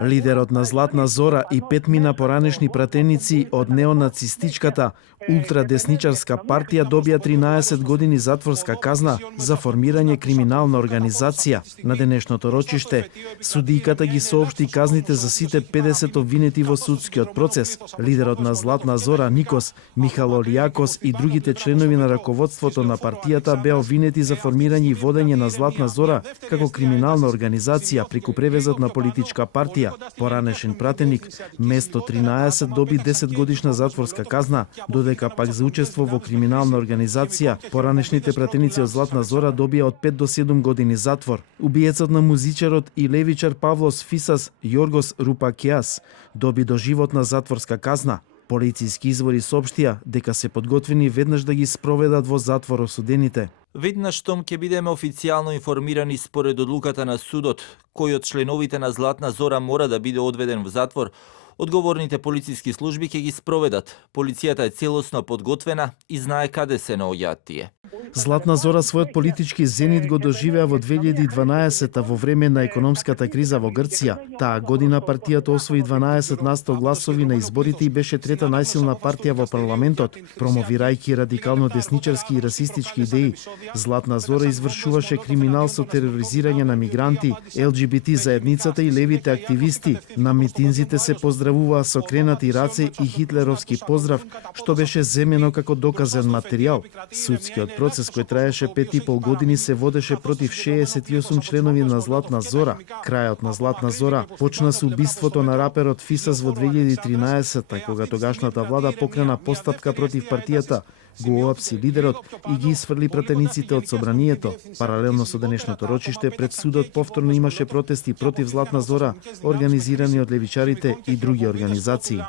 Лидерот на Златна Зора и петмина поранешни пратеници од неонацистичката ултрадесничарска партија добија 13 години затворска казна за формирање криминална организација. На денешното рочиште, судијката ги соопшти казните за сите 50 обвинети во судскиот процес. Лидерот на Златна Зора Никос Михалолијакос и другите членови на раководството на партијата беа обвинети за формирање и водење на Златна Зора како криминална организација преку превезот на политичка партија. Поранешен пратеник место 13 доби 10 годишна затворска казна, додека пак за учество во криминална организација поранешните пратеници од Златна Зора добија од 5 до 7 години затвор. Убиецот на музичарот и левичар Павлос Фисас Јоргос Рупакеас доби доживотна затворска казна. Полициски извори соопштија дека се подготвени веднаш да ги спроведат во затвор осудените. Веднаш штом ќе бидеме официјално информирани според одлуката на судот, кој од членовите на Златна Зора мора да биде одведен во затвор, одговорните полициски служби ќе ги спроведат. Полицијата е целосно подготвена и знае каде се наоѓаат тие. Златна Зора својот политички зенит го доживеа во 2012 во време на економската криза во Грција. Таа година партијата освои 12% гласови на изборите и беше трета најсилна партија во парламентот, промовирајќи радикално десничарски и расистички идеи. Златна Зора извршуваше криминал со тероризирање на мигранти, ЛГБТ заедницата и левите активисти. На митинзите се поздравуваа со кренати раце и хитлеровски поздрав, што беше земено како доказен материјал. Судскиот процес кој траеше 5,5 години се водеше против 68 членови на Златна Зора. Крајот на Златна Зора почна со убиството на раперот Фисас во 2013, кога тогашната влада покрена постапка против партијата, го оапси лидерот и ги исфрли пратениците од собранието. Паралелно со денешното рочиште, пред судот повторно имаше протести против Златна Зора, организирани од левичарите и други организации.